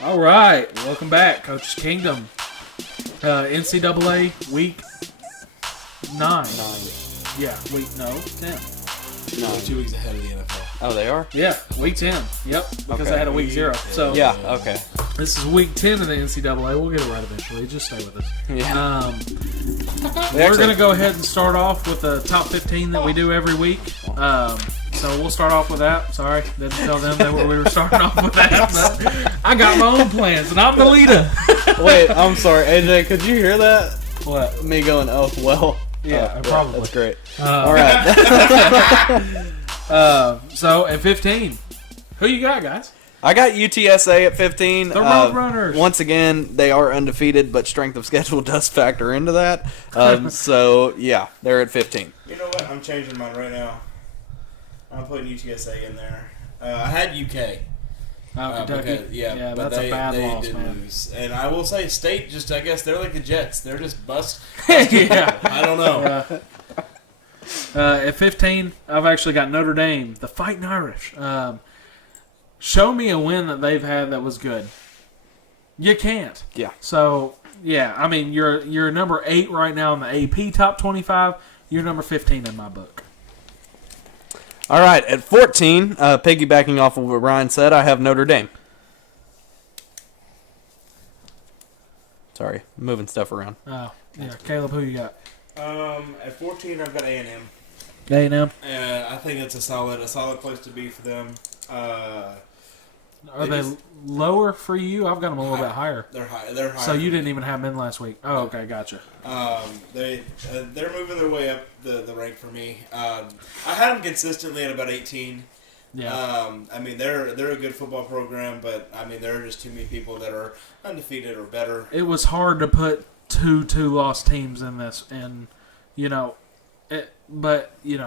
All right, welcome back, Coach's Kingdom. NCAA Week 9. Yeah, Week 10. No. 2 weeks ahead of the NFL. Oh, they are? Yeah, Week 10. Yep, because I had a Week 0. So Yeah, okay. this is Week 10 of the NCAA. We'll get it right eventually. Just stay with us. Yeah. We're going to go ahead and start off with the top 15 that we do every week. So we'll start off with that. Sorry, didn't tell them that we were starting off with that. But I got my own plans, and I'm the leader. Wait, I'm sorry. AJ, could you hear that? What? Me going, oh, well. Yeah, probably. That's great. All right. So at 15, who you got, guys? I got UTSA at 15. The Roadrunners. Once again, they are undefeated, but strength of schedule does factor into that. So, yeah, they're at 15. You know what? I'm changing mine right now. I'm putting UTSA in there. I had UK. Kentucky. Because, that's a bad loss, did man. lose. And I will say, State, I guess they're like the Jets. They're just bust. Yeah. I don't know. At 15, I've actually got Notre Dame, the Fighting Irish. Show me a win that they've had that was good. You can't. Yeah. So, yeah, I mean, you're number 8 right now in the AP Top 25. You're number 15 in my book. All right, at 14, piggybacking off of what Ryan said, I have Notre Dame. Sorry, moving stuff around. Oh, yeah. Caleb, who you got? At 14, I've got A&M. A&M. I think it's a solid place to be for them. Are they lower for you? I've got them a little bit higher. They're high. So you didn't even have them in last week. Oh, okay, gotcha. They're moving their way up the rank for me. I had them consistently at about 18. Yeah. I mean, they're a good football program, but I mean, there are just too many people that are undefeated or better. It was hard to put two loss teams in this, and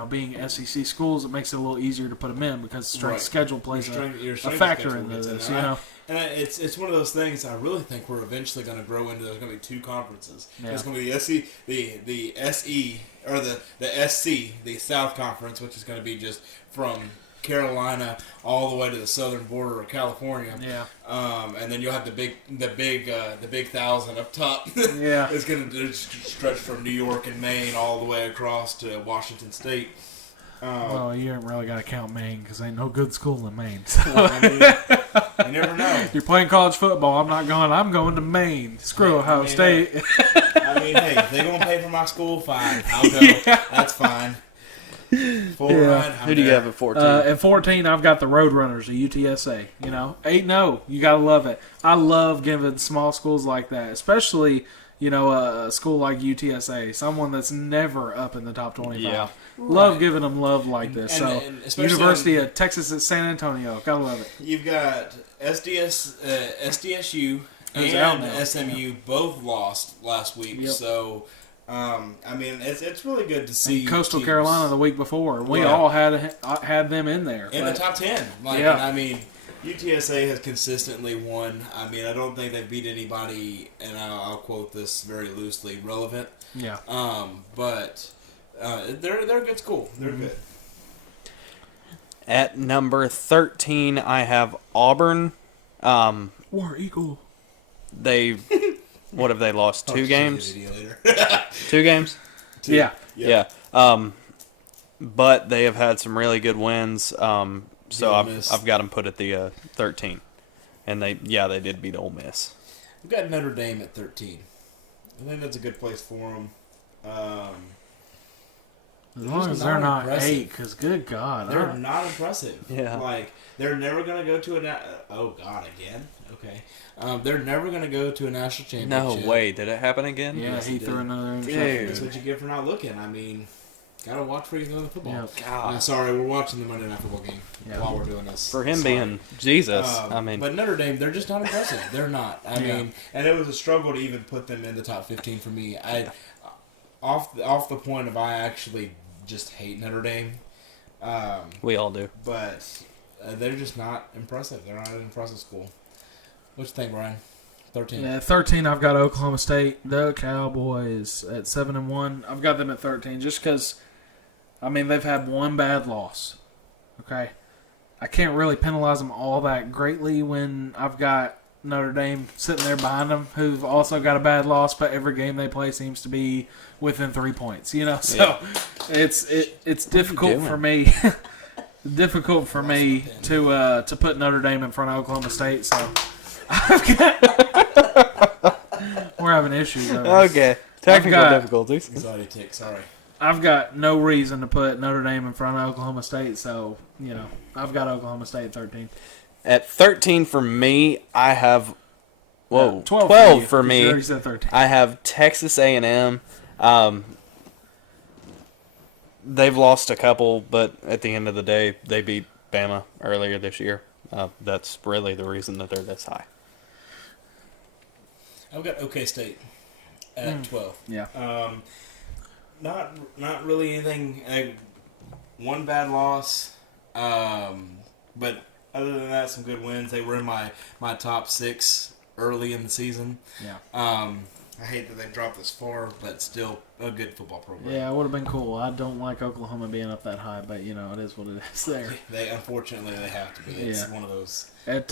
being SEC schools, it makes it a little easier to put them in because strength schedule plays a factor in this. And it's one of those things. I really think we're eventually going to grow into. There's going to be 2 conferences. Yeah. There's going to be the SE or the SC, the South Conference, which is going to be just from Carolina all the way to the southern border of California. Yeah. And then you'll have the big 1,000 up top. Yeah. It's going to stretch from New York and Maine all the way across to Washington State. Well, you ain't really got to count Maine because ain't no good school in Maine. So. I mean, you never know. You're playing college football. I'm going to Maine. Screw Ohio State. I mean, hey, if they're going to pay for my school, fine. I'll go. Yeah. That's fine. Who do you have at 14? At 14, I've got the Roadrunners, the UTSA. 8-0. You got to love it. I love giving small schools like that, especially, a school like UTSA, someone that's never up in the top 25. Yeah. Love giving them love like this. And University of Texas at San Antonio. Gotta love it. You've got SDSU Who's out and now. SMU both lost last week. Yep. So, I mean, it's really good to see. And Coastal teams Carolina the week before. We all had them in there. in the top 10. Yeah. I mean, UTSA has consistently won. I mean, I don't think they beat anybody, and I'll quote this very loosely, relevant. Yeah. But they're a good school. They're good. At number 13, I have Auburn. War Eagle. What have they lost? 2 games? 2 games? 2. Yeah. But they have had some really good wins. So I've got them put at the 13. And they did beat Ole Miss. We've got Notre Dame at 13. I think that's a good place for them. As long as they're not impressive. 8, because good God. They're not impressive. Yeah. They're never going to go to oh, God, again? Okay. They're never going to go to a national championship. No way. Did it happen again? Yeah, Yes, he it threw did. another interception. That's what you get for not looking. I mean, got to watch where you throw the football. Yep. God. Sorry, we're watching the Monday Night Football game while we're doing this. For him Sorry. being Jesus, But Notre Dame, they're just not impressive. They're not. I mean, and it was a struggle to even put them in the top 15 for me. Off the point of I actually just hate Notre Dame. we all do. But they're just not impressive. They're not an impressive school. What you think, Brian? 13. Yeah, 13, I've got Oklahoma State, the Cowboys at 7-1. I've got them at 13 just because, I mean, they've had one bad loss. Okay? I can't really penalize them all that greatly when I've got Notre Dame sitting there behind them, who've also got a bad loss, but every game they play seems to be within 3 points. So it's difficult for me. Difficult for me to put Notre Dame in front of Oklahoma State. So we're having issues. Okay, technical difficulties. Anxiety tick. Sorry. I've got no reason to put Notre Dame in front of Oklahoma State, so I've got Oklahoma State at 13. At 13 for me, I have 12 for me. You already said 13. I have Texas A&M. They've lost a couple, but at the end of the day, they beat Bama earlier this year. That's really the reason that they're this high. I've got OK State at 12. Yeah. Not really anything. One bad loss, but other than that, some good wins. They were in my top 6 early in the season. Yeah. I hate that they dropped this far, but still a good football program. Yeah, it would have been cool. I don't like Oklahoma being up that high, but it is what it is there. Unfortunately they have to be. It's one of those. At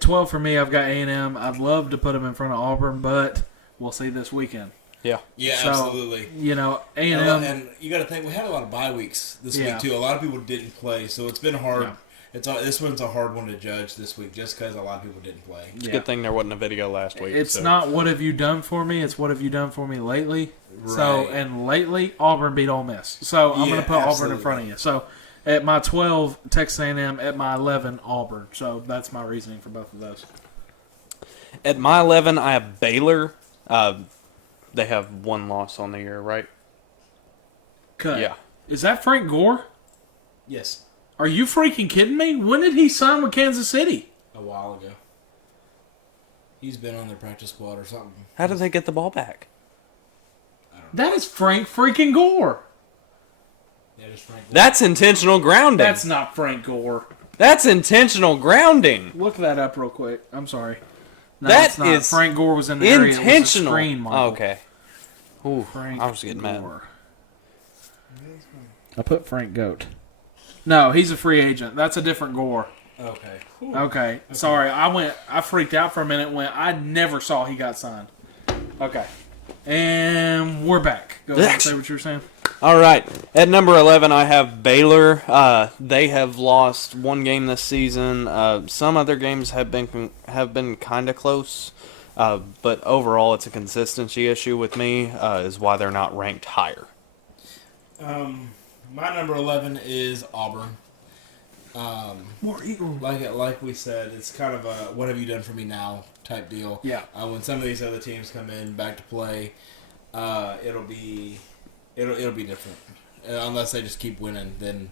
12 for me, I've got A&M. I'd love to put them in front of Auburn, but we'll see this weekend. Yeah, so, absolutely. A&M. And you got to think, we had a lot of bye weeks this week, too. A lot of people didn't play, so it's been hard. Yeah. This one's a hard one to judge this week just because a lot of people didn't play. It's a good thing there wasn't a video last week. It's not what have you done for me, it's what have you done for me lately. Right. So, and lately, Auburn beat Ole Miss. So, I'm going to put Auburn in front of you. So, at my 12, Texas A&M. At my 11, Auburn. So, that's my reasoning for both of those. At my 11, I have Baylor. They have one loss on the year, right? Cut. Yeah. Is that Frank Gore? Yes. Are you freaking kidding me? When did he sign with Kansas City? A while ago. He's been on their practice squad or something. How did they get the ball back? I don't know. That is Frank freaking Gore. That is Frank Gore. That's intentional grounding. That's not Frank Gore. That's intentional grounding. Look that up real quick. I'm sorry. No, That it's not. is Frank Gore was in the area. It was a intentional. screen, Michael. Okay. Ooh, Frank I was getting mad. Gore. I put Frank Goat. No, he's a free agent. That's a different Gore. Okay. Okay. Sorry, I freaked out for a minute when I never saw he got signed. Okay. And we're back. Go ahead and say what you were saying. All right. At number 11, I have Baylor. They have lost one game this season. Some other games have been kind of close. But overall, it's a consistency issue with me, is why they're not ranked higher. My number 11 is Auburn. More Eagle. Like we said, it's kind of a what have you done for me now type deal. Yeah. When some of these other teams come in back to play, it'll be different. Unless they just keep winning, then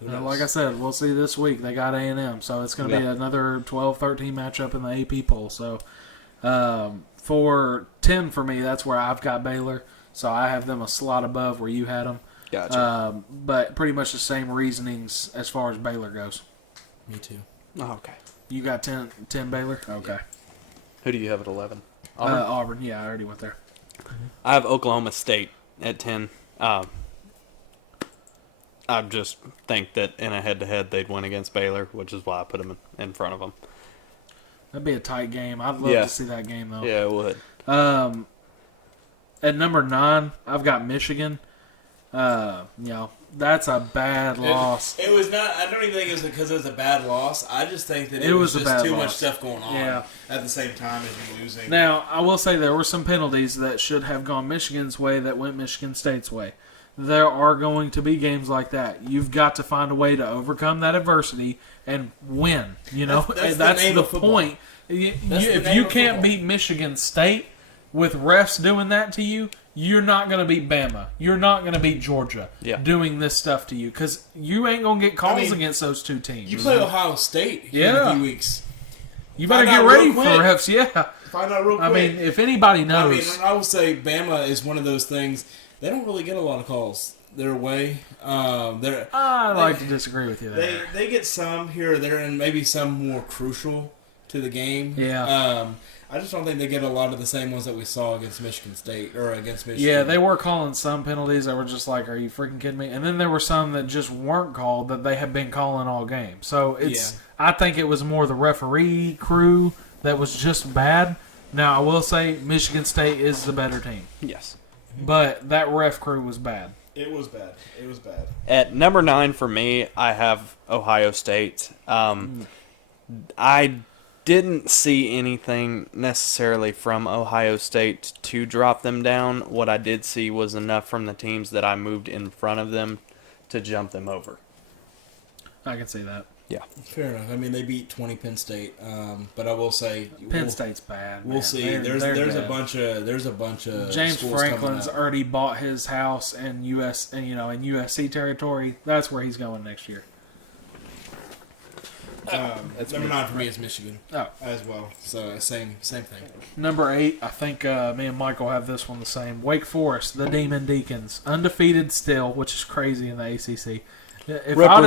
who knows? Like I said, we'll see this week. They got A&M, so it's going to be another 12-13 matchup in the AP poll. So for 10 for me, that's where I've got Baylor. So I have them a slot above where you had them. Gotcha. But pretty much the same reasonings as far as Baylor goes. Me too. Oh, okay. You got 10 Baylor? Okay. Who do you have at 11? Auburn. Yeah, I already went there. I have Oklahoma State at 10. I just think that in a head-to-head they'd win against Baylor, which is why I put them in front of them. That'd be a tight game. I'd love to see that game, though. Yeah, it would. At number 9, I've got Michigan. That's a bad loss. It was not. I don't even think it was because it was a bad loss. I just think that it was just too much stuff going on at the same time as you losing. Now, I will say there were some penalties that should have gone Michigan's way that went Michigan State's way. There are going to be games like that. You've got to find a way to overcome that adversity and win. That's the point. If you can't beat Michigan State with refs doing that to you, you're not going to beat Bama. You're not going to beat Georgia doing this stuff to you because you ain't going to get calls against those two teams. You play Ohio State in a few weeks. You better get ready for refs, Find out real quick. I mean, if anybody knows. I would say Bama is one of those things. They don't really get a lot of calls their way. I like to disagree with you there. They get some here or there and maybe some more crucial to the game. Yeah. I just don't think they get a lot of the same ones that we saw against Michigan State or against Michigan. Yeah, they were calling some penalties that were just like, are you freaking kidding me? And then there were some that just weren't called that they had been calling all game. So I think it was more the referee crew that was just bad. Now, I will say Michigan State is the better team. Yes. But that ref crew was bad. It was bad. It was bad. At number 9 for me, I have Ohio State. I didn't see anything necessarily from Ohio State to drop them down. What I did see was enough from the teams that I moved in front of them to jump them over. I can see that. Yeah. Fair enough. I mean, they beat 20 Penn State, but I will say Penn State's bad. We'll see. There's a bunch of James schools Franklin's coming up. already bought his house in in USC territory. That's where he's going next year. Number 9 for me is Michigan Oh. as well. So same thing. Number 8, I think me and Michael have this one the same. Wake Forest, the Demon Deacons, undefeated still, which is crazy in the ACC. If I'd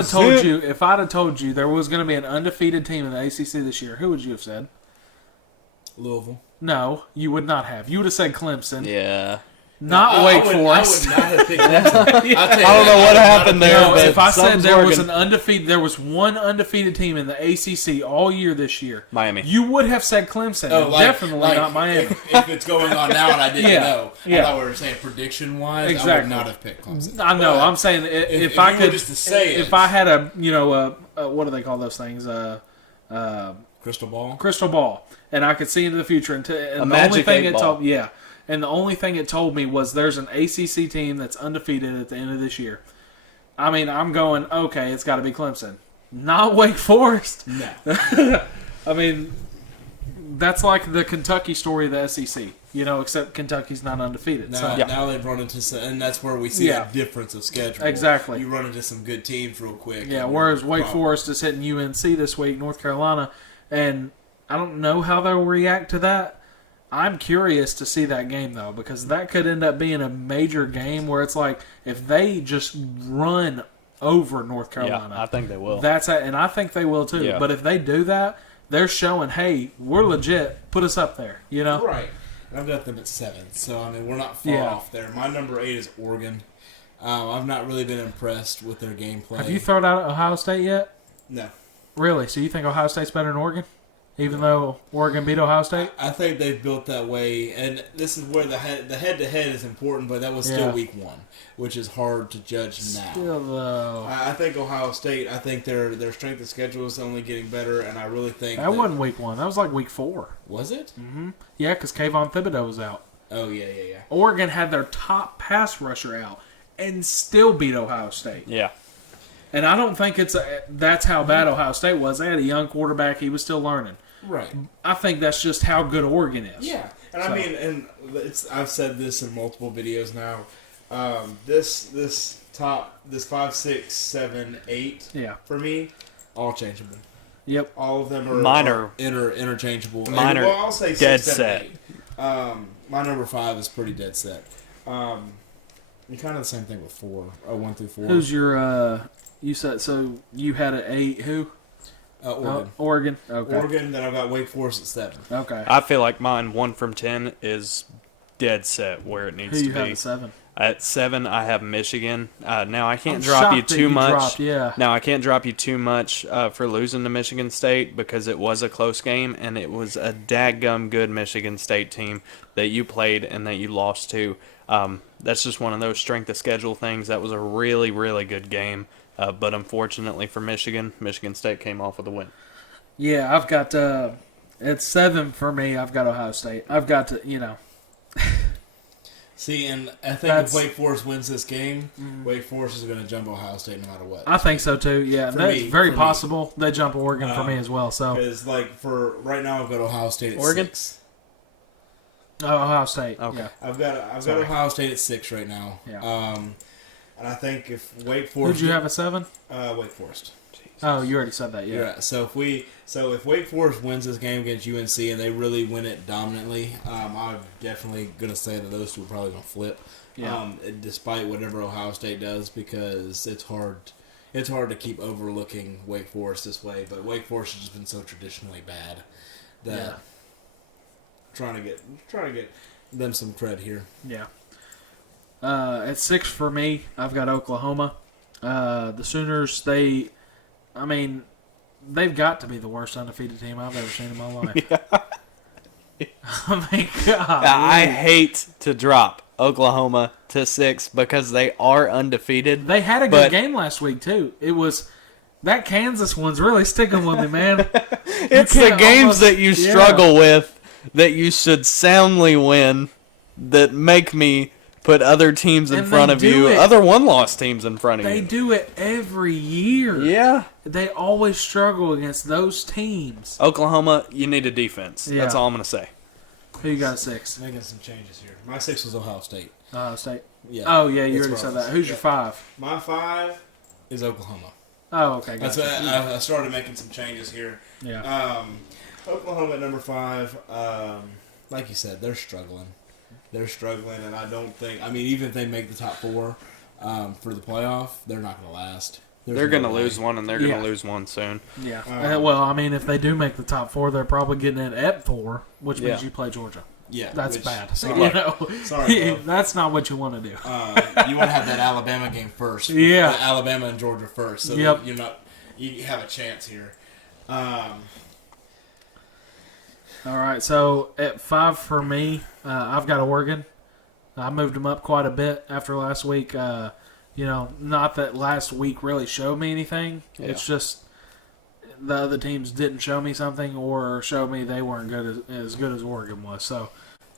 have told you there was going to be an undefeated team in the ACC this year, who would you have said? Louisville. No, you would not have. You would have said Clemson. Yeah. Not Wake Forest. I would not have picked Clemson. I don't know what happened there. No, but if I said there was working. there was one undefeated team in the ACC all year this year, Miami. you would have said Clemson. Definitely not Miami. If it's going on now and I didn't know, Yeah. I thought we were saying prediction wise, I would not have picked Clemson. I know. I'm saying if I could, just to say if it. I had a what do they call those things? Crystal ball. Crystal ball, and I could see into the future. And the only magic thing 8 it ball. told, and the only thing it told me was there's an ACC team that's undefeated at the end of this year. I mean, I'm going, okay, it's got to be Clemson, not Wake Forest. No. I mean, that's like the Kentucky story of the SEC, except Kentucky's not undefeated. Now they've run into some, and that's where we see that difference of schedule. Exactly. You run into some good teams real quick. Yeah, whereas Wake Forest is hitting UNC this week, North Carolina, and I don't know how they'll react to that. I'm curious to see that game, though, because that could end up being a major game where it's like if they just run over North Carolina. Yeah, I think they will. And I think they will, too. Yeah. But if they do that, they're showing, hey, we're legit. Put us up there, Right. And I've got them at 7, so, I mean, we're not far off there. My number 8 is Oregon. I've not really been impressed with their gameplay. Have you thrown out Ohio State yet? No. Really? So you think Ohio State's better than Oregon? Even though Oregon beat Ohio State? I think they've built that way, and this is where the head-to-head is important, but that was still week 1, which is hard to judge now. Still, though. I think Ohio State, I think their strength of schedule is only getting better, and I really think that wasn't week 1. That was like week 4. Was it? Mm-hmm. Yeah, because Kayvon Thibodeau was out. Oh, yeah. Oregon had their top pass rusher out and still beat Ohio State. Yeah. And I don't think that's how bad Ohio State was. They had a young quarterback. He was still learning. Right. I think that's just how good Oregon is. Yeah. And I mean, and I've said this in multiple videos now. This 5, 6, 7, 8 for me, all changeable. Yep. All of them are Minor. interchangeable. Minor. I'll say 6, Dead 7, set. 8. My number 5 is pretty dead set. Kind of the same thing with 4, 1 through 4. Who's your you said so you had an 8 who? Oregon. Oregon. Okay. Oregon, then I've got Wake Forest at 7. Okay. I feel like mine 1 from 10 is dead set where it needs Who to you be. have at 7? At 7, I have Michigan. Now I can't I'm drop you shocked that too much. dropped, yeah. Now I can't drop you too much for losing to Michigan State because it was a close game and it was a dadgum good Michigan State team that you played and that you lost to. That's just one of those strength of schedule things. That was a really, really good game. But unfortunately for Michigan State came off with a win. Yeah, I've got at 7 for me. I've got Ohio State. I've got to, See, and I think if Wake Forest wins this game, Wake Forest is going to jump Ohio State no matter what. I think so too. Yeah, that's very possible. They jump Oregon for me as well. So because for right now, I've got Ohio State at Oregon? 6. Oh, Ohio State. Okay. Yeah. I've got Ohio State at 6 right now. Yeah. And I think if Wake Forest, Who'd you have at 7? Wake Forest. Oh, you already said that. Yeah. So if Wake Forest wins this game against UNC and they really win it dominantly, I'm definitely gonna say that those two are probably gonna flip. Yeah. Despite whatever Ohio State does, because it's hard it's hard to keep overlooking Wake Forest this way, but Wake Forest has just been so traditionally bad that trying to get them some cred here. Yeah. At 6 for me, I've got Oklahoma. The Sooners, they've got to be the worst undefeated team I've ever seen in my life. I mean, God. I hate to drop Oklahoma to 6 because they are undefeated. They had a good game last week, too. It was... That Kansas one's really sticking with me, man. It's the games that you struggle with that you should soundly win that make me put other teams in front of you, other one-loss teams in front of you. They do it every year. Yeah. They always struggle against those teams. Oklahoma, you need a defense. Yeah. That's all I'm going to say. Who you got at 6? Making some changes here. My 6 was Ohio State. Ohio State? Yeah. Oh, yeah, you already said that. Who's your 5? My 5 is Oklahoma. Oh, okay. Gotcha. That's what I started making some changes here. Yeah. Oklahoma at number 5. Like you said, they're struggling. And I don't think. I mean, even if they make the top 4 for the playoff, they're not going to last. They're going to lose one, and they're going to lose one soon. Yeah. Well, I mean, if they do make the top 4, they're probably getting it at 4, which means you play Georgia. Yeah, that's bad. Sorry, that's not what you want to do. You want to have that Alabama game first. Yeah, Alabama and Georgia first. So that you have a chance here. All right, so at 5 for me, I've got Oregon. I moved them up quite a bit after last week. Not that last week really showed me anything. Yeah. It's just the other teams didn't show me something or show me they weren't as good as Oregon was. So,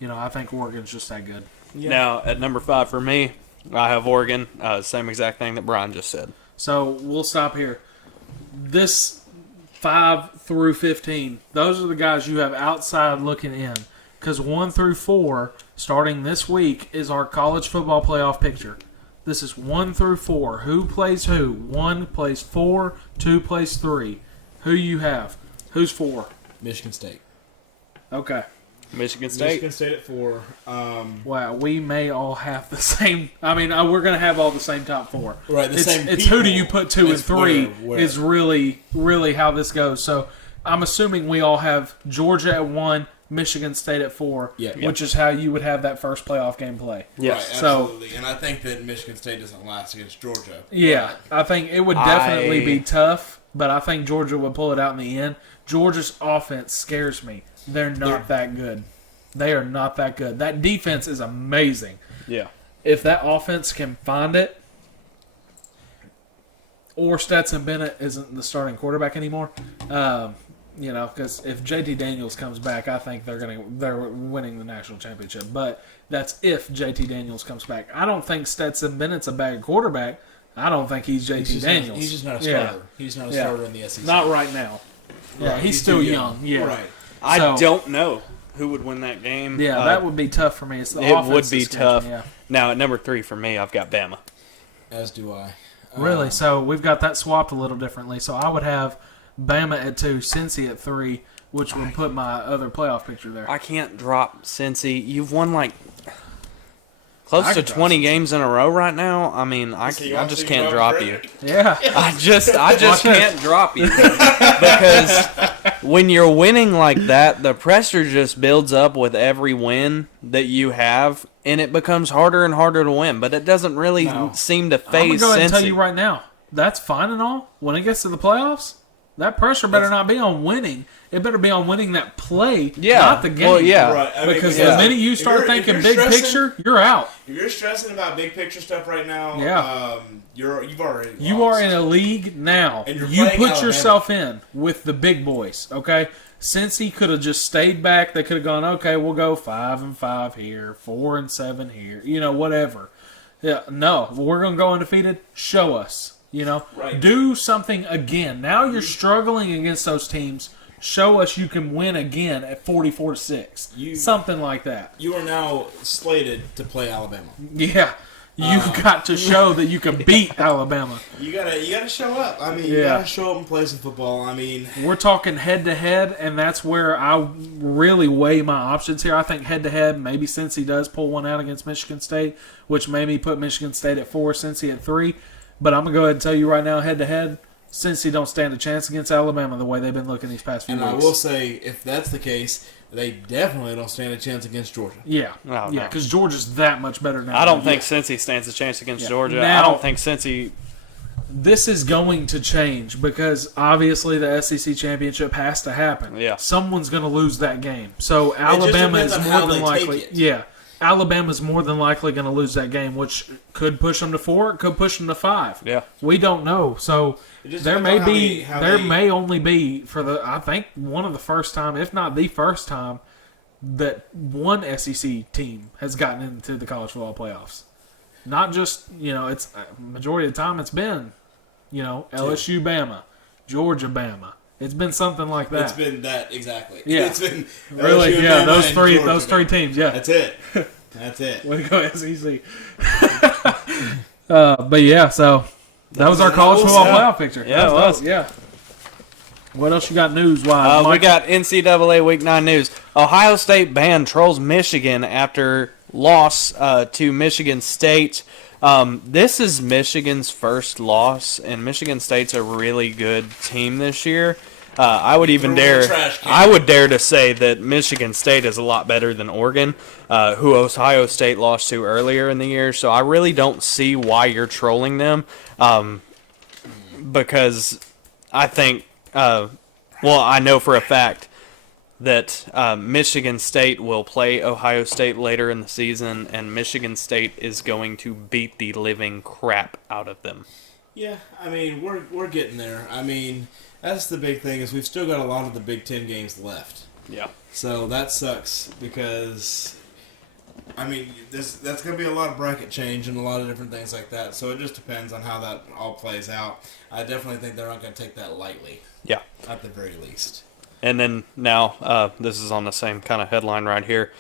I think Oregon's just that good. Yeah. Now, at number 5 for me, I have Oregon. Same exact thing that Brian just said. So, we'll stop here. This 5 through 15, those are the guys you have outside looking in. Because 1 through 4, starting this week, is our college football playoff picture. This is 1 through 4. Who plays who? 1 plays 4, 2 plays 3. Who you have? Who's 4? Michigan State. Okay. Michigan State at 4. Wow, we may all have the same. I mean, we're going to have all the same top 4. Right, same. It's who do you put 2 and 3 is really, really how this goes. So I'm assuming we all have Georgia at 1, Michigan State at 4, which is how you would have that first playoff game play. Yes, right, absolutely. And I think that Michigan State doesn't last against Georgia. Yeah, I think it would definitely be tough. But I think Georgia would pull it out in the end. Georgia's offense scares me. They're not that good. They are not that good. That defense is amazing. Yeah. If that offense can find it, or Stetson Bennett isn't the starting quarterback anymore, because if JT Daniels comes back, I think they're winning the national championship. But that's if JT Daniels comes back. I don't think Stetson Bennett's a bad quarterback. I don't think he's JT Daniels. He's just not a starter. He's not a starter in the SEC. Not right now. Yeah, right. He's still young. Yeah. Right. I don't know who would win that game. Yeah, that would be tough for me. It's the offense would be tough. Yeah. Now, at number 3 for me, I've got Bama. As do I. Really? So we've got that swapped a little differently. So I would have Bama at 2, Cincy at 3, which would put my other playoff picture there. I can't drop Cincy. You've won close to 20 games in a row right now. I mean, I just can't drop you. Yeah. I just can't drop you. Because when you're winning like that, the pressure just builds up with every win that you have, and it becomes harder and harder to win. But it doesn't really seem to phase Cincy. I'm going to go ahead and tell you right now, that's fine and all. When it gets to the playoffs, that pressure better not be on winning. It better be on winning that play, not the game. Well, yeah. Right. Because the minute you start thinking big picture, you're out. If you're stressing about big picture stuff right now, you've already lost. You are in a league now. And you put yourself in with the big boys, okay? Since he could have just stayed back, they could have gone, okay, we'll go 5-5 here, 4-7 here, whatever. Yeah, no, we're going to go undefeated. Show us, Right. Do something again. Now you're struggling against those teams. Show us you can win again at 44-6. Something like that. You are now slated to play Alabama. Yeah. You've got to show that you can beat Alabama. You gotta show up. I mean, you gotta show up and play some football. I mean, we're talking head to head, and that's where I really weigh my options here. I think head to head, maybe Cincy does pull one out against Michigan State, which made me put Michigan State at 4, Cincy at 3. But I'm going to go ahead and tell you right now, head-to-head, Cincy don't stand a chance against Alabama the way they've been looking these past few weeks. And I will say, if that's the case, they definitely don't stand a chance against Georgia. Yeah, Oh, yeah, no. because Georgia's that much better now. I don't think Cincy stands a chance against Georgia. Now, I don't think Cincy. This is going to change because obviously the SEC championship has to happen. Yeah. Someone's going to lose that game. So just Alabama depends is on more how than they likely. take it. Yeah. Alabama's more than likely going to lose that game, which could push them to 4, it could push them to 5. Yeah. We don't know. So just there depends may on how there they- may only be I think one of the first time, if not the first time, that one SEC team has gotten into the college football playoffs. Not just, it's majority of the time it's been, LSU, Bama, Georgia, Bama. It's been something like that. It's been that, exactly. Yeah. It's been Really, LSU, yeah, Bama, those and three Georgia, those three Bama. teams, yeah. That's it. That's it. Way to go, SEC. But yeah, so that was our college football playoff picture. Yeah, That it was. dope, yeah. What else you got news-wise? We Mike? got NCAA Week 9 news. Ohio State band trolls Michigan after loss to Michigan State. This is Michigan's first loss, and Michigan State's a really good team this year. I would even Throw in the trash can. I would dare to say that Michigan State is a lot better than Oregon, who Ohio State lost to earlier in the year. So I really don't see why you're trolling them, because I think, I know for a fact that Michigan State will play Ohio State later in the season, and Michigan State is going to beat the living crap out of them. Yeah, I mean, we're getting there. I mean, that's the big thing is we've still got a lot of the Big Ten games left. Yeah. So that sucks because, I mean, that's going to be a lot of bracket change and a lot of different things like that. So it just depends on how that all plays out. I definitely think they're not going to take that lightly. Yeah. At the very least. And then now, this is on the same kind of headline right here.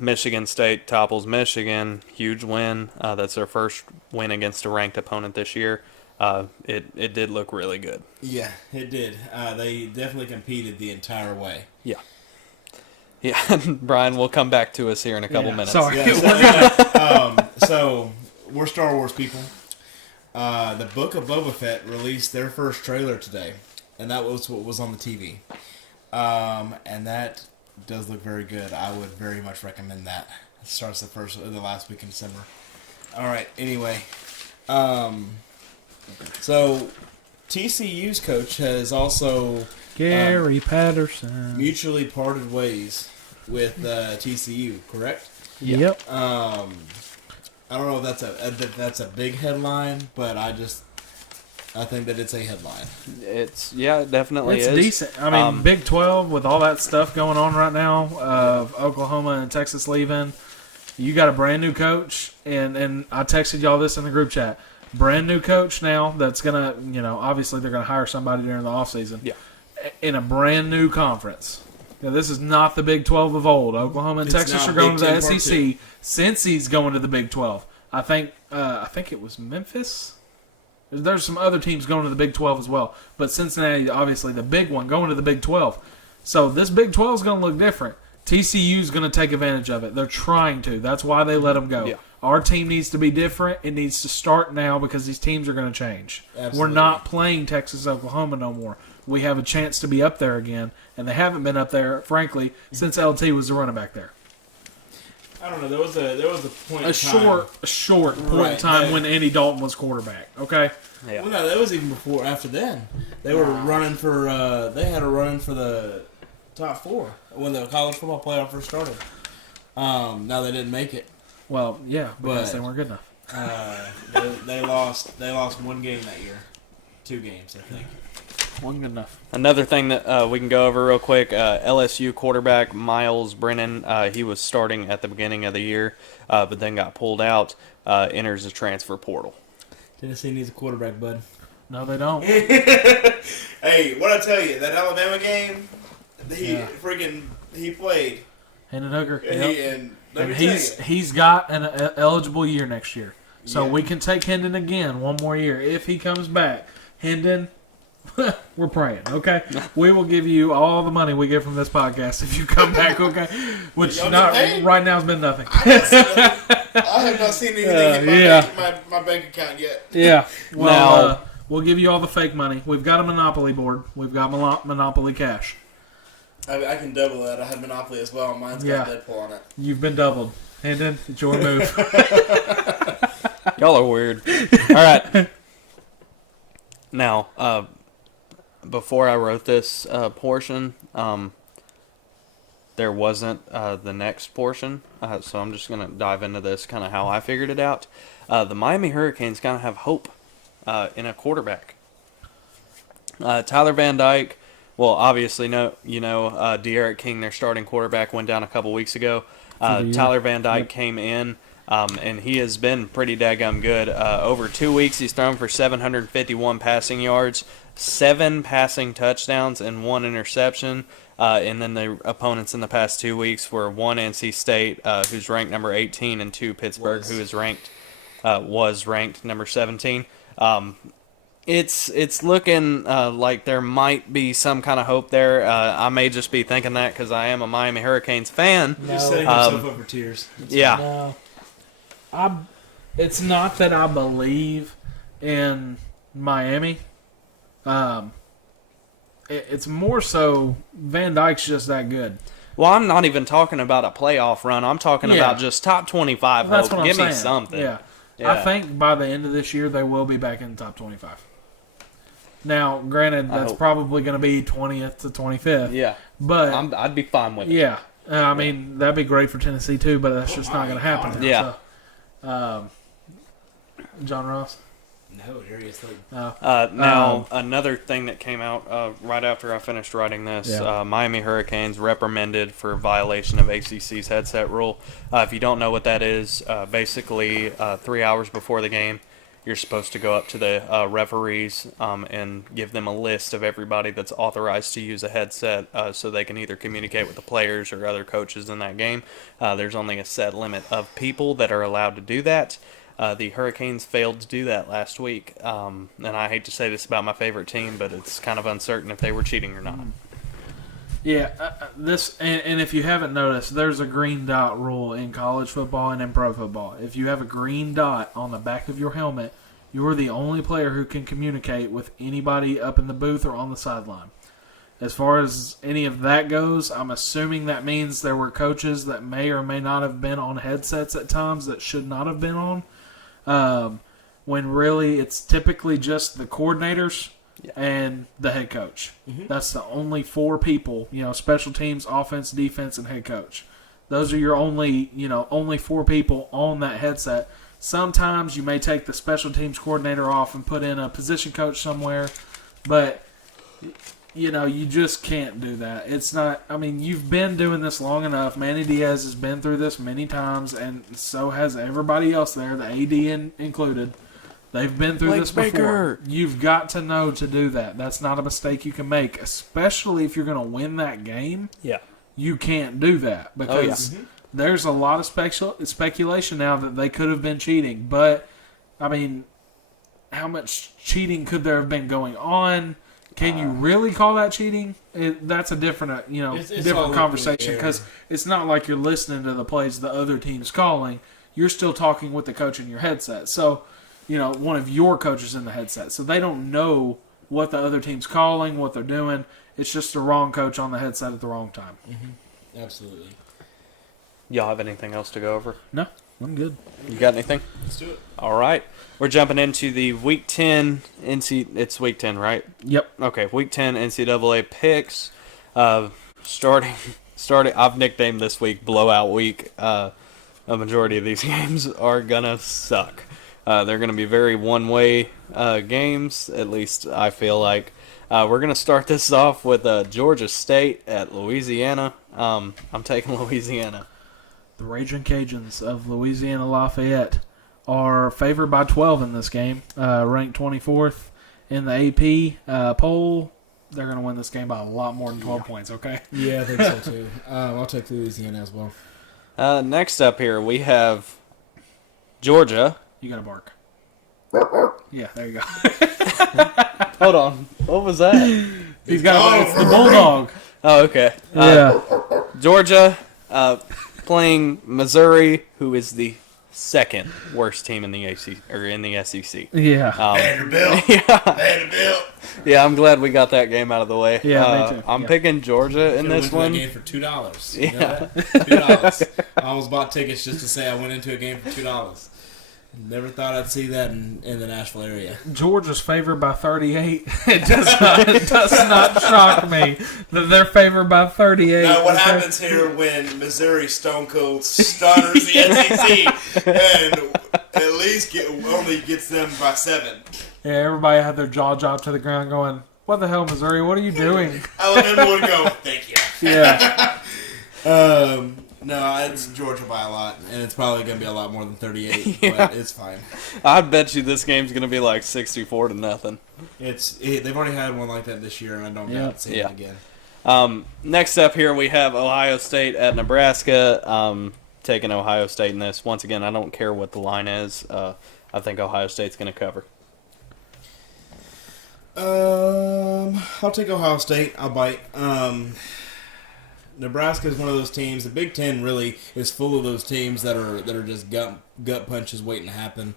Michigan State topples Michigan. Huge win. That's their first win against a ranked opponent this year. It did look really good. Yeah, it did. They definitely competed the entire way. Yeah. Yeah, Brian, we'll come back to us here in a couple minutes. Sorry. Yeah, so we're Star Wars people. The Book of Boba Fett released their first trailer today, and that was what was on the TV. And that does look very good. I would very much recommend that. It starts the last week in December. All right. Anyway, so TCU's coach has also Gary Patterson. mutually parted ways with TCU. Correct? Yep. I don't know if that's a big headline, but I think that it's a headline. It definitely It's is. decent. I mean, Big 12 with all that stuff going on right now of Oklahoma and Texas leaving. You got a brand new coach, and I texted y'all this in the group chat. Brand new coach now that's going to, obviously they're going to hire somebody during the offseason. Yeah. In a brand new conference. Now, this is not the Big 12 of old. Oklahoma and It's Texas not are going Big to the 10 Part SEC. Cincy's going to the Big 12. I think it was Memphis. There's some other teams going to the Big 12 as well. But Cincinnati, obviously the big one, going to the Big 12. So this Big 12 is going to look different. TCU is going to take advantage of it. They're trying to. That's why they let them go. Yeah. Our team needs to be different. It needs to start now because these teams are going to change. Absolutely. We're not playing Texas, Oklahoma no more. We have a chance to be up there again, and they haven't been up there, frankly, since LT was the running back there. I don't know. There was a point. A short point in time when Andy Dalton was quarterback. Okay. Yeah. Well, no, that was even before. After then, they were running for. They had a run for the top 4 when the college football playoff first started. Now they didn't make it. Well, yeah, because But- they weren't good enough. They lost. They lost one game that year. 2 games, I think. Wasn't good enough. Another thing that we can go over real quick, LSU quarterback Miles Brennan, he was starting at the beginning of the year, but then got pulled out, enters the transfer portal. Tennessee needs a quarterback, bud. No, they don't. Hey, what I tell you, that Alabama game, he played. Hendon Hooker. And let And me tell you, he's got an eligible year next year. So Yeah. we can take Hendon again one more year. If he comes back, Hendon, we're praying, okay? We will give you all the money we get from this podcast if you come back, okay? Which Y'all not get paid? right now has been nothing. I I have not seen anything in my bank account yet. Yeah. Well, we'll give you all the fake money. We've got a Monopoly board. We've got Monopoly cash. I can double that. I had Monopoly as well. Mine's got Deadpool on it. You've been doubled. Hendon, it's your move. Y'all are weird. All right. Now, before I wrote this portion, there wasn't the next portion, so I'm just going to dive into this, kind of how I figured it out. The Miami Hurricanes kind of have hope in a quarterback. Tyler Van Dyke, well, obviously, De'Aaron King, their starting quarterback, went down a couple weeks ago. Tyler Van Dyke came in, and he has been pretty daggum good. Over 2 weeks, he's thrown for 751 passing yards, 7 passing touchdowns, and 1 interception. And then the opponents in the past 2 weeks were 1 NC State, who's ranked number 18, and 2 Pittsburgh, who is was ranked number 17. It's looking like there might be some kind of hope there. I may just be thinking that because I am a Miami Hurricanes fan. No. Just setting yourself up for tears. Yeah. No. It's not that I believe in Miami. It's more so Van Dyke's just that good. Well, I'm not even talking about a playoff run. I'm talking about just top 25 That's hope. what I'm Give saying. me something. Yeah. I think by the end of this year, they will be back in the top 25. Now, granted, that's probably going to be 20th to 25th. Yeah. But I'd be fine with it. Yeah. I mean, that'd be great for Tennessee, too, but that's just not going to happen. Yeah. So, John Ross? No, here he is. Now, another thing that came out right after I finished writing this, Miami Hurricanes reprimanded for violation of ACC's headset rule. If you don't know what that is, basically 3 hours before the game, you're supposed to go up to the referees and give them a list of everybody that's authorized to use a headset so they can either communicate with the players or other coaches in that game. There's only a set limit of people that are allowed to do that. The Hurricanes failed to do that last week, and I hate to say this about my favorite team, but it's kind of uncertain if they were cheating or not. Yeah, and if you haven't noticed, there's a green dot rule in college football and in pro football. If you have a green dot on the back of your helmet, you're the only player who can communicate with anybody up in the booth or on the sideline. As far as any of that goes, I'm assuming that means there were coaches that may or may not have been on headsets at times that should not have been on. When really it's typically just the coordinators and the head coach. Mm-hmm. That's the only 4 people, special teams, offense, defense, and head coach. Those are your only 4 people on that headset. Sometimes you may take the special teams coordinator off and put in a position coach somewhere, but you just can't do that. It's not, you've been doing this long enough. Manny Diaz has been through this many times, and so has everybody else there, the AD included. They've been through this before. You've got to know to do that. That's not a mistake you can make, especially if you're going to win that game. Yeah. You can't do that because there's a lot of speculation now that they could have been cheating. But, how much cheating could there have been going on? Can you really call that cheating? That's a different, different conversation because it's not like you're listening to the plays the other team's calling. You're still talking with the coach in your headset. So, one of your coaches in the headset. So they don't know what the other team's calling, what they're doing. It's just the wrong coach on the headset at the wrong time. Mm-hmm. Absolutely. Y'all have anything else to go over? No, I'm good. You got anything? Let's do it. All right. We're jumping into the Week 10 It's Week 10, right? Yep. Okay, Week 10 NCAA picks. Starting. I've nicknamed this week Blowout Week. A majority of these games are gonna suck. They're going to be very one-way games, at least I feel like. We're going to start this off with Georgia State at Louisiana. I'm taking Louisiana. The Raging Cajuns of Louisiana Lafayette are favored by 12 in this game, ranked 24th in the AP poll. They're going to win this game by a lot more than 12 points, okay? Yeah, I think so, too. I'll take Louisiana as well. Next up here, we have Georgia. You got to bark. Yeah, there you go. Hold on. What was that? He's got it's the bulldog. Oh, okay. Yeah. Georgia playing Missouri, who is the second worst team in the AC or in the SEC. Yeah. Vanderbilt. Yeah. Vanderbilt. Yeah, I'm glad we got that game out of the way. Yeah, me too. I'm picking Georgia in this one. I went into a game for $2. You know Yeah. that? $2. I almost bought tickets just to say I went into a game for $2. Never thought I'd see that in the Nashville area. Georgia's favored by 38. It does not shock me that they're favored by 38. Now, what happens here when Missouri Stone Cold stunners the SEC and at least only gets them by 7? Yeah, everybody had their jaw dropped to the ground going, what the hell, Missouri? What are you doing? Alabama would go, thank you. Yeah. No, it's Georgia by a lot, and it's probably going to be a lot more than 38, but it's fine. I'd bet you this game's going to be like 64-0. They've already had one like that this year, and I don't doubt seeing it again. Next up here we have Ohio State at Nebraska. Taking Ohio State in this. Once again, I don't care what the line is. I think Ohio State's going to cover. I'll take Ohio State. I'll bite. Nebraska is one of those teams. The Big Ten really is full of those teams that are just gut punches waiting to happen.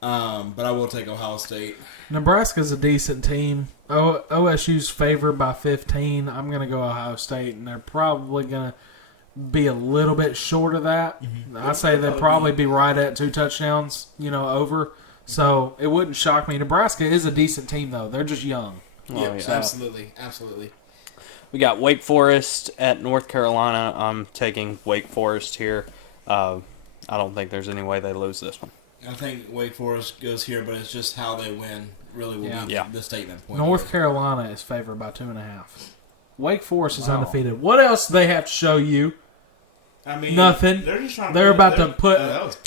But I will take Ohio State. Nebraska's a decent team. OSU's favored by 15. I'm going to go Ohio State, and they're probably going to be a little bit short of that. Mm-hmm. I say they'll probably be right at 2 touchdowns, over. So it wouldn't shock me. Nebraska is a decent team, though. They're just young. Yeah, so. Absolutely. We got Wake Forest at North Carolina. I'm taking Wake Forest here. I don't think there's any way they lose this one. I think Wake Forest goes here, but it's just how they win really will be the statement point. North Carolina is favored by 2.5. Wake Forest is undefeated. What else do they have to show you? I mean, nothing. They're just trying They're about to put.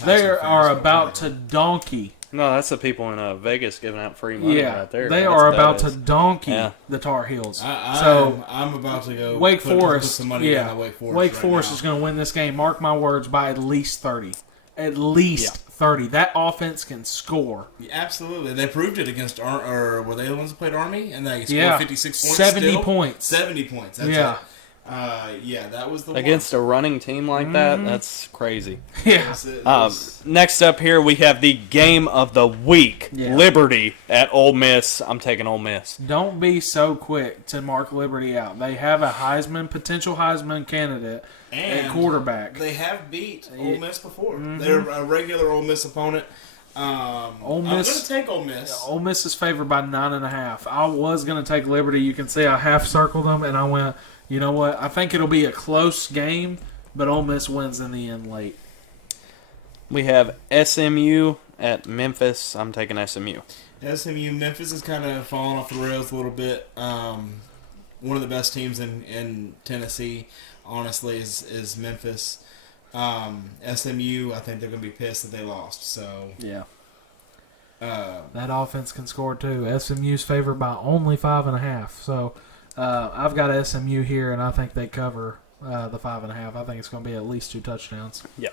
They are about to donkey. No, that's the people in Vegas giving out free money right there. They are about to donkey the Tar Heels. I'm about to go. Wake Forest. Put some money down Wake Forest. Wake Forest is going to win this game. Mark my words, by at least 30. At least 30. That offense can score. Yeah, absolutely. They proved it against or were they the ones that played Army? And they scored 56 points. 70 still? points. 70 points. That's it. That was the against a running team like that. That's crazy. Yeah. Next up here we have the game of the week: Liberty at Ole Miss. I'm taking Ole Miss. Don't be so quick to mark Liberty out. They have a potential Heisman candidate at quarterback. They have beat Ole Miss before. Mm-hmm. They're a regular Ole Miss opponent. Ole Miss, I'm going to take Ole Miss. Ole Miss is favored by 9.5. I was going to take Liberty. You can see I half circled them, and I went. You know what? I think it'll be a close game, but Ole Miss wins in the end late. We have SMU at Memphis. I'm taking SMU. Memphis is kind of falling off the rails a little bit. One of the best teams in Tennessee, honestly, is Memphis. SMU, I think they're going to be pissed that they lost. So yeah. That offense can score too. SMU's favored by only 5.5. So I've got SMU here, and I think they cover the 5.5. I think it's going to be at least 2 touchdowns. Yeah.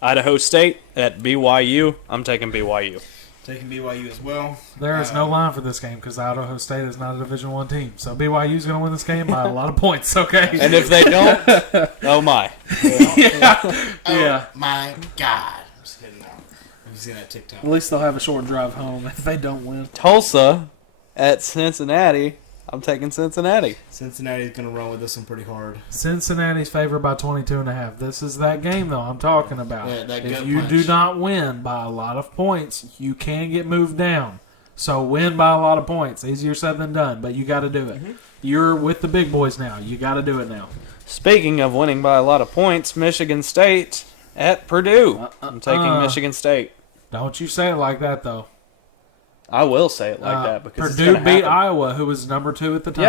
Idaho State at BYU. I'm taking BYU. Taking BYU as well. There is no line for this game because Idaho State is not a Division I team. So BYU's going to win this game by a lot of points, okay? And if they don't, oh my. Yeah. My God. I'm just kidding now. Have you seen that TikTok? At least they'll have a short drive home if they don't win. Tulsa at Cincinnati. I'm taking Cincinnati. Cincinnati's going to run with this one pretty hard. Cincinnati's favored by 22.5. This is that game, though, I'm talking about. Yeah, if you do not win by a lot of points, you can get moved down. So win by a lot of points. Easier said than done, but you got to do it. Mm-hmm. You're with the big boys now. You got to do it now. Speaking of winning by a lot of points, Michigan State at Purdue. I'm taking Michigan State. Don't you say it like that, though. I will say it like that because Purdue beat Iowa, who was number 2 at the time.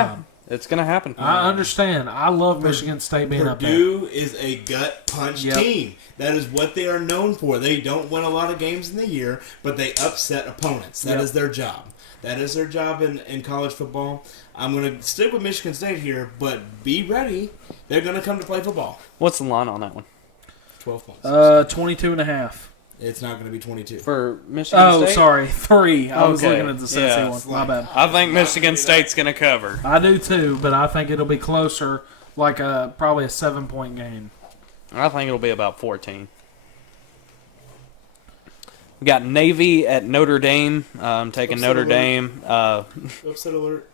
Yeah, it's going to happen. I understand. I love Michigan State being up there. Purdue is a gut punch team. That is what they are known for. They don't win a lot of games in the year, but they upset opponents. That is their job. That is their job in college football. I'm going to stick with Michigan State here, but be ready. They're going to come to play football. What's the line on that one? 12 points. 22.5. It's not going to be 22. For Michigan State? Oh, sorry. 3. I was looking at the Cincy one. My bad. I think Michigan State's going to cover. I do too, but I think it'll be closer, like probably a 7-point game. I think it'll be about 14. We got Navy at Notre Dame. I'm taking Upset Notre alert. Dame. Upset alert.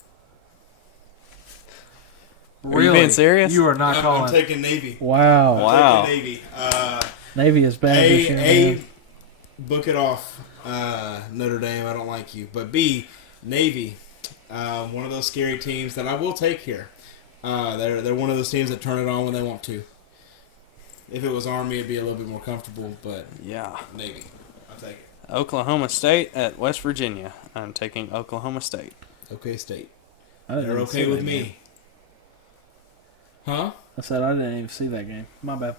Are you being serious? You are not calling. I'm taking Navy. Wow. Wow. I'm taking Navy. Navy is bad this year. man. Book it off. Notre Dame, I don't like you. But B, Navy. One of those scary teams that I will take here. They're one of those teams that turn it on when they want to. If it was Army, it'd be a little bit more comfortable, but Yeah. Navy. I'll take it. Oklahoma State at West Virginia. I'm taking Oklahoma State. Okay, State. I didn't They're even okay see with that me. game. Huh? I said I didn't even see that game. My bad.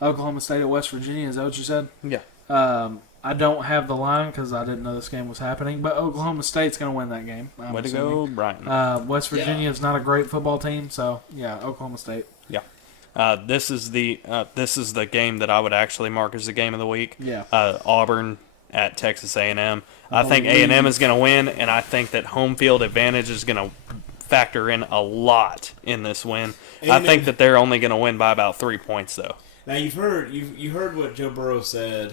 Oklahoma State at West Virginia. Is that what you said? Yeah. I don't have the line because I didn't know this game was happening. But Oklahoma State's going to win that game. I'm Way to assuming. go, Brian. West Virginia is not a great football team, so yeah, Oklahoma State. This is the game that I would actually mark as the game of the week. Yeah. Auburn at Texas A&M. I think A&M is going to win, and I think that home field advantage is going to factor in a lot in this win. I think that they're only going to win by about 3 points, though. Now you heard what Joe Burrow said.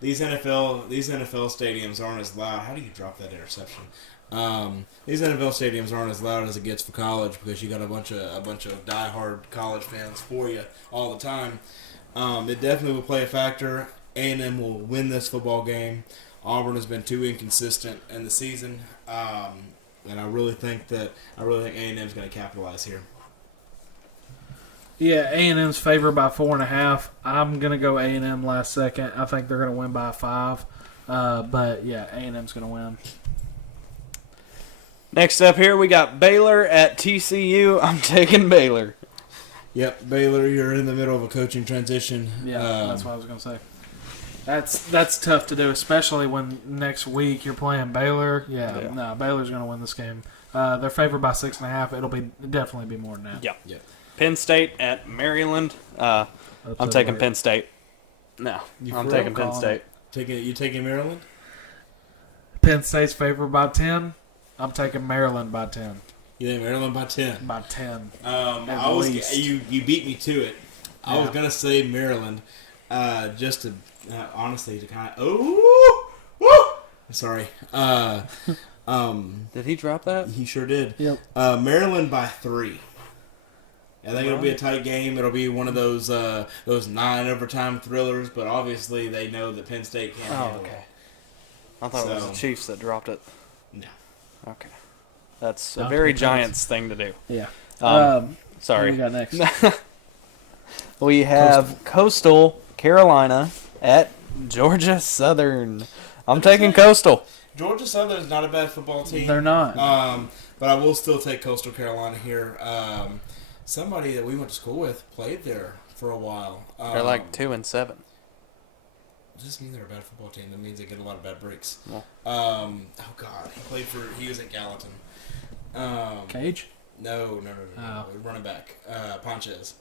These NFL stadiums aren't as loud. How do you drop that interception? These NFL stadiums aren't as loud as it gets for college because you got a bunch of diehard college fans for you all the time. It definitely will play a factor. A&M will win this football game. Auburn has been too inconsistent in the season, and I really think A&M is going to capitalize here. Yeah, A&M's favored by 4.5. I'm gonna go A&M last second. I think they're gonna win by 5. But yeah, A&M's gonna win. Next up here, we got Baylor at TCU. I'm taking Baylor. Yep, Baylor, you're in the middle of a coaching transition. Yeah, that's what I was gonna say. That's tough to do, especially when next week you're playing Baylor. Yeah. No, Baylor's gonna win this game. They're favored by 6.5. It'll definitely be more than that. Yeah. Yep. Penn State at Maryland. I'm taking Penn State. No, I'm taking Penn State. You taking Maryland? Penn State's favored by 10. I'm taking Maryland by 10. You think Maryland by 10? By 10. You beat me to it. I was Yeah. gonna say Maryland, just to honestly to kind of sorry. Did he drop that? He sure did. Yep. Maryland by 3. I think it'll be a tight game. It'll be one of those 9 overtime thrillers, but obviously they know that Penn State can't handle it. I thought it was the Chiefs that dropped it. No. Okay. That's a Not very the Giants thing to do. Yeah. Sorry. What we got next? We have Coastal Carolina at Georgia Southern. I'm taking Coastal. Georgia Southern's not a bad football team. They're not. But I will still take Coastal Carolina here. Somebody that we went to school with played there for a while. They're like 2-7. Does this mean they're a bad football team? That means they get a lot of bad breaks. Well. Oh God, he was at Gallatin. Cage? No. Oh. Running back, Ponches.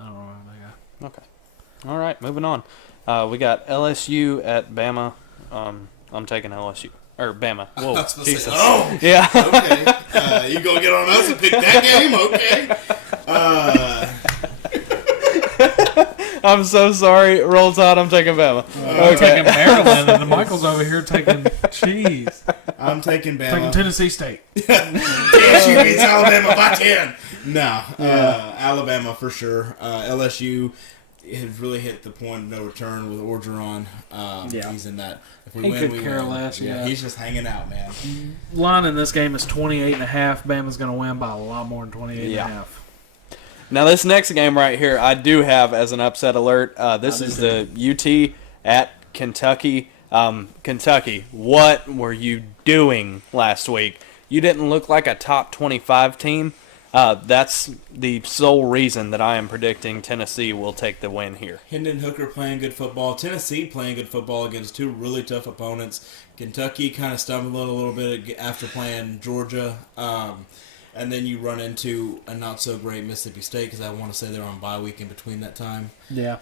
I don't remember that guy. Okay. All right, moving on. We got LSU at Bama. I'm taking LSU. Or Bama. Whoa, I was supposed to Jesus. say, oh, Yeah. okay. You gonna get on us and pick that game? Okay. I'm so sorry. Roll Tide, I'm taking Bama. I'm taking Maryland, and Michael's over here taking cheese. I'm taking Bama. Taking Tennessee State. TSU beats Alabama by 10. No, Alabama for sure. LSU has really hit the point of no return with Orgeron. He's in that. If we He win, could we care win. less, yeah. He's just hanging out, man. Line in this game is 28.5. Bama's going to win by a lot more than 28.5. Now, this next game right here, I do have as an upset alert. This is the UT at Kentucky. Kentucky, what were you doing last week? You didn't look like a top 25 team. That's the sole reason that I am predicting Tennessee will take the win here. Hendon Hooker playing good football. Tennessee playing good football against 2 really tough opponents. Kentucky kind of stumbling a little bit after playing Georgia. And then you run into a not-so-great Mississippi State because I want to say they're on bye week in between that time. Yeah.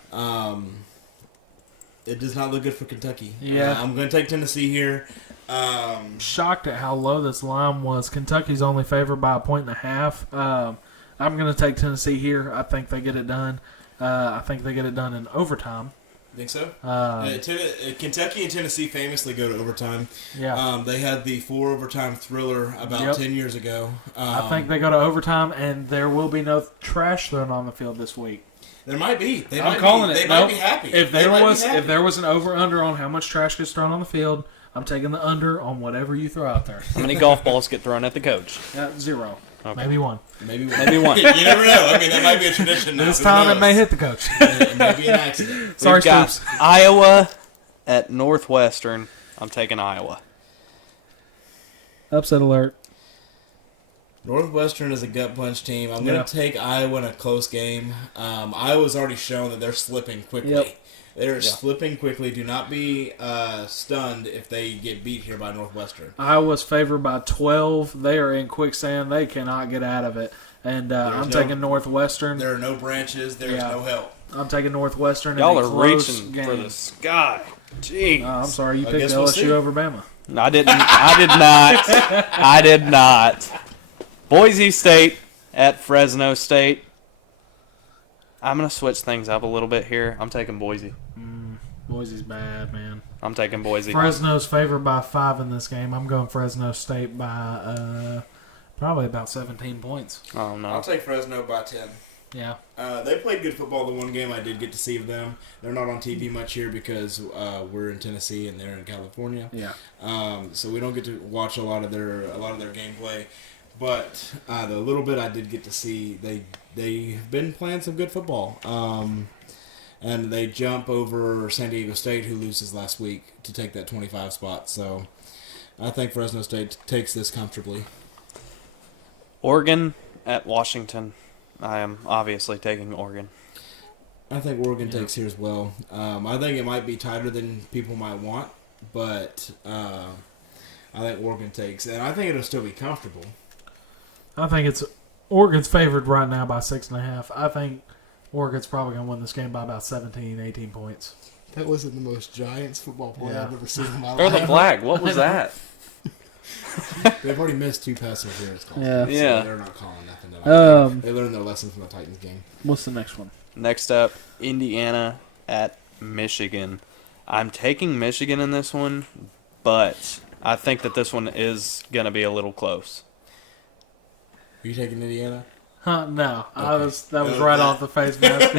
It does not look good for Kentucky. Yeah. I'm going to take Tennessee here. Shocked at how low this line was. Kentucky's only favored by 1.5. I'm going to take Tennessee here. I think they get it done. I think they get it done in overtime. Think so? Kentucky and Tennessee famously go to overtime. Yeah. They had the 4 overtime thriller about 10 years ago. I think they go to overtime, and there will be no trash thrown on the field this week. There might be. They might be happy. If there was an over-under on how much trash gets thrown on the field, I'm taking the under on whatever you throw out there. How many golf balls get thrown at the coach? 0. Okay. Maybe one. Maybe one. You never know. I mean, that might be a tradition now. This time it may hit the coach. It may be an accident. Sorry, We've got Stoops. Iowa at Northwestern. I'm taking Iowa. Upset alert. Northwestern is a gut punch team. I'm going to take Iowa in a close game. Iowa's already shown that they're slipping quickly. Yep. They're slipping quickly. Do not be stunned if they get beat here by Northwestern. Iowa's favored by 12. They are in quicksand. They cannot get out of it. And I'm taking Northwestern. There are no branches. There is no help. I'm taking Northwestern. Y'all in a are close reaching game. for the sky. Jeez. I'm sorry. You I picked guess we'll LSU see. over Bama. I didn't. I did not. Boise State at Fresno State. I'm going to switch things up a little bit here. I'm taking Boise. Boise's bad, man. I'm taking Boise. Fresno's favored by 5 in this game. I'm going Fresno State by probably about 17 points. Oh, no. I'll take Fresno by 10. Yeah. They played good football the one game I did get to see of them. They're not on TV much here because we're in Tennessee and they're in California. Yeah. So we don't get to watch a lot of their gameplay. But the little bit I did get to see, they've been playing some good football. And they jump over San Diego State, who loses last week, to take that 25 spot. So I think Fresno State takes this comfortably. Oregon at Washington. I am obviously taking Oregon. I think Oregon takes here as well. I think it might be tighter than people might want, but I think Oregon takes. And I think it'll still be comfortable. I think Oregon's favored right now by 6.5. I think Oregon's probably going to win this game by about 17, 18 points. That wasn't the most Giants football play I've ever seen in my Throw life. the flag. What was that? They've already missed 2 pass interference calls. Yeah. So Yeah. they're not calling nothing tonight. They learned their lesson from the Titans game. What's the next one? Next up, Indiana at Michigan. I'm taking Michigan in this one, but I think that this one is going to be a little close. Are you taking Indiana? No. Okay. That was right off the face mask.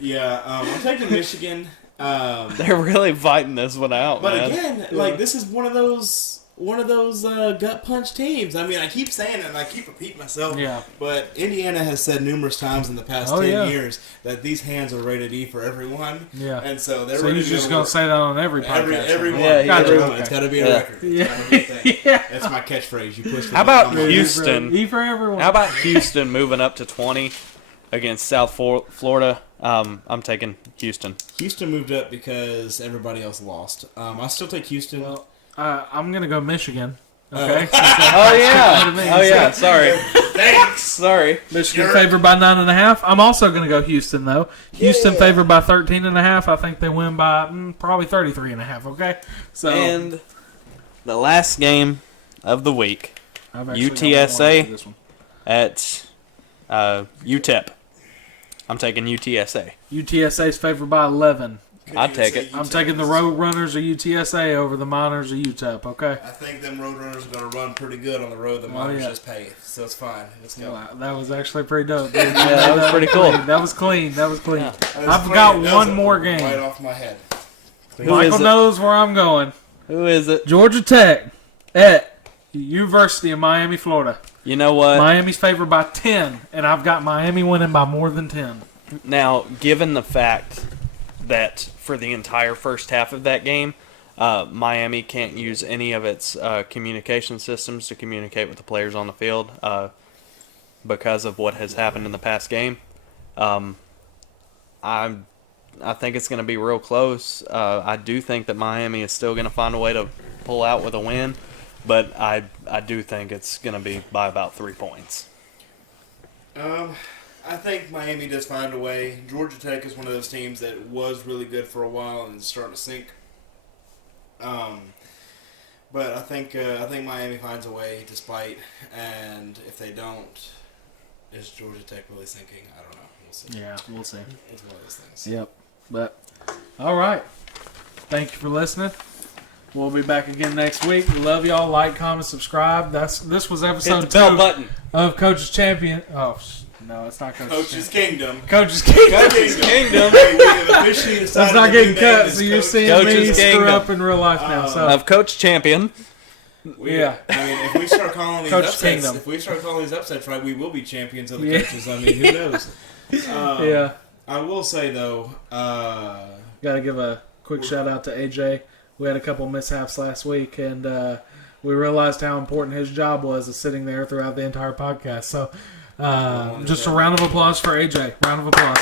I'm taking Michigan. They're really fighting this one out, But man. again, this is one of those gut punch teams. I mean, I keep saying it and I keep repeating myself. Yeah. But Indiana has said numerous times in the past 10 years that these hands are rated E for everyone. Yeah. And so they're So ready you're to just go going to say that on every podcast? everyone. Yeah, Gotcha. Everyone. It's got to be a record. It's gotta be a thing. That's my catchphrase. You push. How about Houston? E for everyone. How about Houston moving up to 20 against South Florida? I'm taking Houston. Houston moved up because everybody else lost. I still take Houston. Well, I'm going to go Michigan. Okay. Oh yeah. Sorry. Thanks. Sorry. Michigan favored by 9.5. I'm also going to go Houston though. Houston favored by 13.5. I think they win by probably 33.5. Okay. So And the last game of the week, I've actually got one UTSA for this one. at UTEP. I'm taking UTSA. UTSA's favored by 11. I'd take it. I'm taking the Road Runners of UTSA over the Miners of UTEP. Okay. I think them Roadrunners are going to run pretty good on the road. The Miners just pay, so it's fine. Let's go. Wow, that was actually pretty dope. Dude. Yeah, that was pretty cool. That was clean. That was I've got clean. That one was more game. Right off my head. Who is Michael it? knows where I'm going. Who is it? Georgia Tech at University of Miami, Florida. You know what? Miami's favored by 10, and I've got Miami winning by more than 10. Now, given the fact that for the entire first half of that game, Miami can't use any of its communication systems to communicate with the players on the field because of what has happened in the past game. I think it's going to be real close. I do think that Miami is still going to find a way to pull out with a win, but I do think it's going to be by about 3 points. I think Miami does find a way. Georgia Tech is one of those teams that was really good for a while and is starting to sink. But I think Miami finds a way despite, and if they don't, is Georgia Tech really sinking? I don't know. We'll see. Yeah, we'll see. It's one of those things. Yep. But, all right. Thank you for listening. We'll be back again next week. We love y'all. Like, comment, subscribe. This was episode Hit the bell 2 button. of Coach's Champion. Oh, no, it's not Coach's Kingdom. Coach's Kingdom. Coach's Kingdom. Hey, we have officially decided That's not the getting new name cut, is so you're seeing Coach's me screw Kingdom. up in real life now. So Of Coach Champion. Yeah. I mean, if we start calling these Coach upsets, Kingdom. if we start calling these upsets right, we will be champions of the Yeah. coaches. I mean, who knows? Yeah. I will say though, Got to give a quick shout out to AJ. We had a couple mishaps last week, and we realized how important his job was of sitting there throughout the entire podcast. So, just a round of applause for AJ. Round of applause.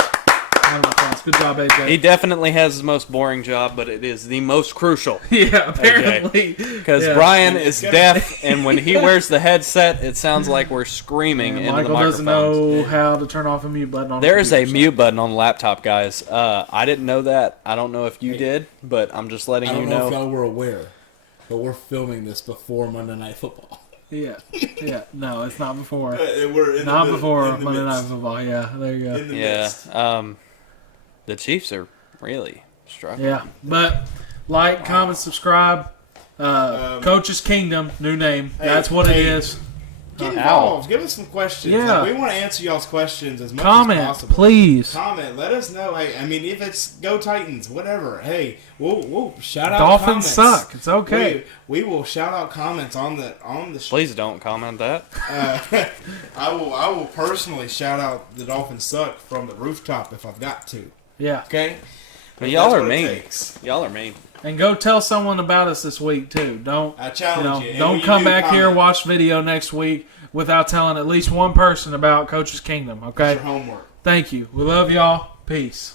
Round of applause. Good job, AJ. He definitely has his most boring job, but it is the most crucial. Yeah, apparently. Because Yeah. Brian is deaf, and when he wears the headset, it sounds like we're screaming And into the Michael doesn't microphones. know how to turn off a mute button on There is a computer, so- mute button on the laptop, guys. I didn't know that. I don't know if you did, but I'm just letting I you don't know if know. y'all were aware, but we're filming this before Monday Night Football. Yeah. Yeah. No, it's not before. We're in Not the, before in the Monday Night midst. Football. Yeah, there you go. In the Yeah. midst. The Chiefs are really struggling. Yeah, but like, comment, subscribe. Coach's Kingdom, new name. That's what it is. Get involved. Give us some questions. Yeah. Like, we want to answer y'all's questions as much Comment, as possible. please. Comment. Let us know. Hey, I mean, if it's Go Titans, whatever. Hey, we'll shout out Dolphins comments. suck. It's okay. We will shout out comments on the show. Please don't comment that. I will personally shout out the Dolphins suck from the rooftop if I've got to. Yeah. Okay. But y'all That's are what it mean. takes. Y'all are mean. And go tell someone about us this week too. Don't I challenge you. And Don't when you come do, back here comment. watch video next week without telling at least one person about Coach's Kingdom. It's Okay. your homework. Thank you. We love y'all. Peace.